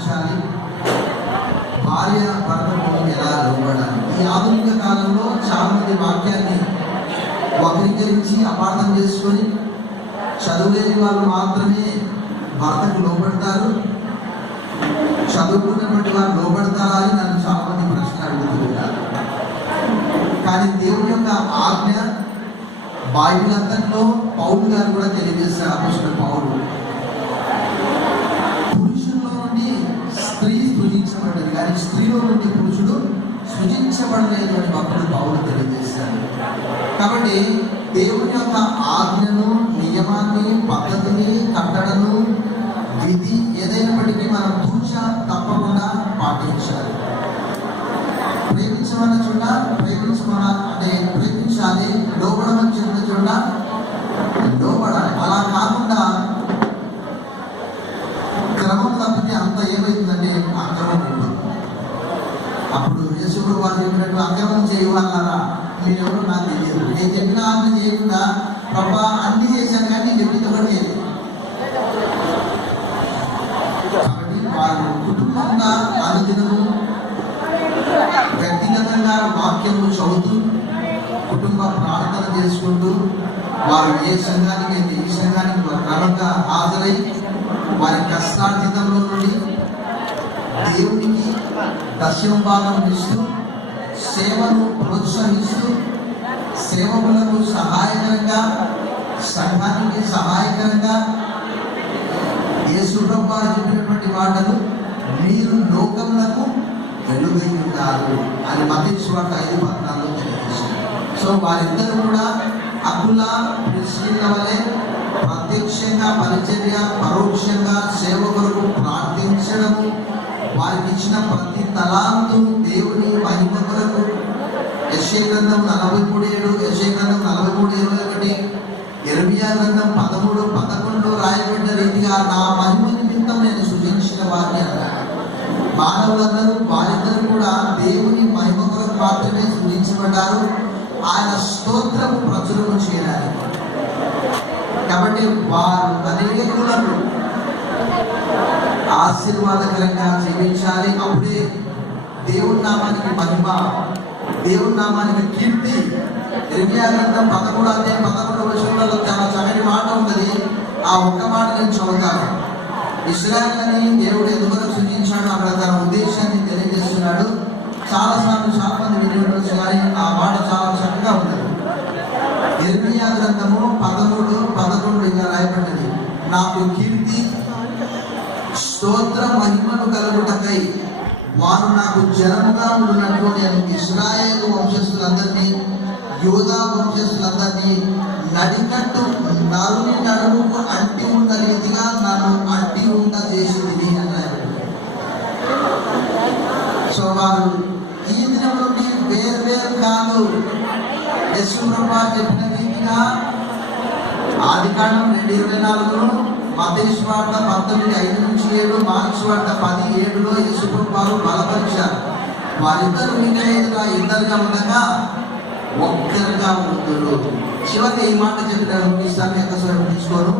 పాటించాలి, భార్య భర్తకు ఎలా లోబడాలి. ఈ ఆధునిక కాలంలో చాలా మంది వాక్యాన్ని వక్రీకరించి అపార్థం చేసుకొని చదువులేని వాళ్ళు మాత్రమే భర్తకు లోబడతారు, చదువుకున్నటువంటి వారు లోబడతారా అని నన్ను చాలా మంది ప్రశ్న అడుగుతుంటారు. కానీ దేవుని యొక్క ఆజ్ఞ బైబిల్ అంతట్లో పౌలు గారు కూడా తెలియజేస్తారు. అపోస్తలుడు పౌలు, పురుషుల్లో నుండి స్త్రీ సృజించబడ్డది కానీ స్త్రీలో నుండి పురుషుడు సృజించబడలేదు అని భక్తుడు పౌలు తెలియజేశాడు. కాబట్టి దేవుని యొక్క ఆజ్ఞను, నియమాన్ని, పద్ధతిని, కట్టడను, విధి ఏదైనప్పటికీ మనం తూచా తప్పకుండా పాటించాలి. ప్రేమించమన్న చోట ప్రేమించాలి, లోబడమని చెప్పిన చోట లోబడాలి. అలా కాకుండా క్రమం తప్పితే అంత ఏమవుతుందంటే అక్రమం ఉంటుంది. అప్పుడు యేసుడు వారు చెప్పినట్టు అక్రమం చేయవన్నారా, మీరెవరు నాకు తెలియదు, నేను చెప్పిన ఆజ్ఞ చేయకుండా ప్రభా అన్ని చేశాను కానీ నేను చెప్పింది కూడా చేయలేదు. కాబట్టి వారు కుటుంబంగా అనుదినము వ్యక్తిగతంగా వాక్యము చదువుతూ కుటుంబ ప్రార్థన చేసుకుంటూ వారు ఏ సంఘానికి అయితే ఈ సంఘానికి క్రమంగా హాజరై వారి కష్టార్జితంలో నుండి దేవునికి దశమ భాగం ఇస్తూ సేవను ప్రోత్సహిస్తూ సేవకులకు సహాయకరంగా, సంఘానికి సహాయకరంగా యేసు ప్రభువు చెప్పినటువంటి మాటలు మీరు లోకములకు వెలుగై ఉంటారు అని మత్తయి సువార్త 5:14 తెలియజేశారు. సో వారిద్దరూ కూడా అకుల ప్రిస్కిల్ల వలె ప్రత్యక్షంగా పరిచర్య, పరోక్షంగా సేవ కొరకు ప్రార్థించడము, వారికి ఇచ్చిన ప్రతి తలాంతు దేవుని మహిమ కొరకు యెషయా గ్రంథం 43:7, యెషయా గ్రంథం 43:21, యిర్మీయా గ్రంథం 13:11 రాయబడిన రీతిగా నా మహిమ నిమిత్తం నేను సృజించిన వారిని అన్నారు. మానవులందరూ వారిద్దరూ కూడా దేవుని మహిమ కొరకు మాత్రమే సృజించబడ్డారు, ఆయన స్తోత్రము ప్రచురము చేయడానికి. కాబట్టి వారు అనేకులను ఆశీర్వాదకరంగా జీవించాలి. అప్పుడే దేవుని నామానికి మహిమ, దేవుని నామానికి కీర్తి. యిర్మీయా గ్రంథం 13:11 చాలా చక్కటి మాట ఉన్నది. ఆ ఒక్క మాట నేను చదువుతాను. ఇశ్రాయేలుని దేవుడు ఎందుకు సృజించాడు అక్కడ తన ఉద్దేశాన్ని తెలియజేస్తున్నాడు. చాలాసార్లు చాలా మంది వినియోగం కానీ ఆ మాట చాలా చక్కగా ఉన్నది. యిర్మీయా గ్రంథము 13:11 ఇలా రాయబడ్డది, నాకు కీర్తి స్తోత్ర మహిమను కలుగుటకై వారు నాకు జనముగా ఉన్నట్లు నేను ఇశ్రాయేలు వంశస్థులందరినీ, యూదా వంశస్థులందరినీ నడికట్టు నరుని నడుముకు అంటి ఉన్న రీతిగా నన్ను అంటి ఉండ చేసింది అన్నారు. సో వారు ఈ దినం నుండి వేరు కాదు. యేసు ప్రభువు చెప్పిన రీతిగా ఆదికాండం 2:24, మత్తయి సువార్త 19:5-7, మార్కు సువార్త 10:7లో యేసు ప్రభువు బలపరిచారు. వారిద్దరు ఇద్దరుగా ఉండగా ఒక్కరుగా ఉందరు. చివరికి ఈ మాట చెప్పిన ఇస్తాను ఎంతసేపు తీసుకోను.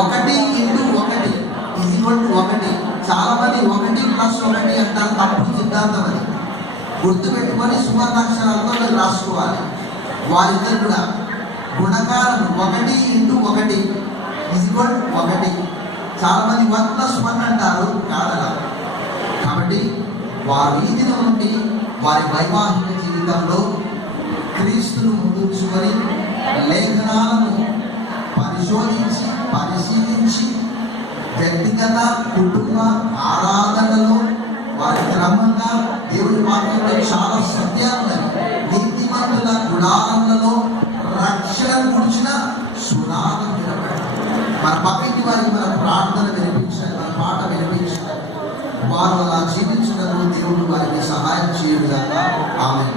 1:1 చాలా మంది 1+1 అంటారు, తప్పుడు సిద్ధాంతం అది. గుర్తుపెట్టుకొని సువర్ణాక్షరాలతో మీరు రాసుకోవాలి. వారిద్దరు కూడా గుణకారం 1:1 చాలా మంది 1+1 అంటారు, కాదలా. కాబట్టి వారు ఈ దినం నుండి వారి వైవాహిక జీవితంలో క్రీస్తును ముందుంచుకొని లేఖనాలను పరిశోధించి పరిశీలించి వ్యక్తిగత కుటుంబ ఆరాధనలో వారి క్రమంగా దేవుడి వాక్యంలో చాలా సత్యాలు నీతిమంతుల గుడారంలో రక్షణ గురించిన సునాదం వినబడాలి. మన పక్కింటి వారికి మన ప్రార్థన వినిపించాలి, మన పాట వినిపించాలి. వారు అలా జీవించడంలో దేవుడు వారికి సహాయం చేయడం. ఆమేన్.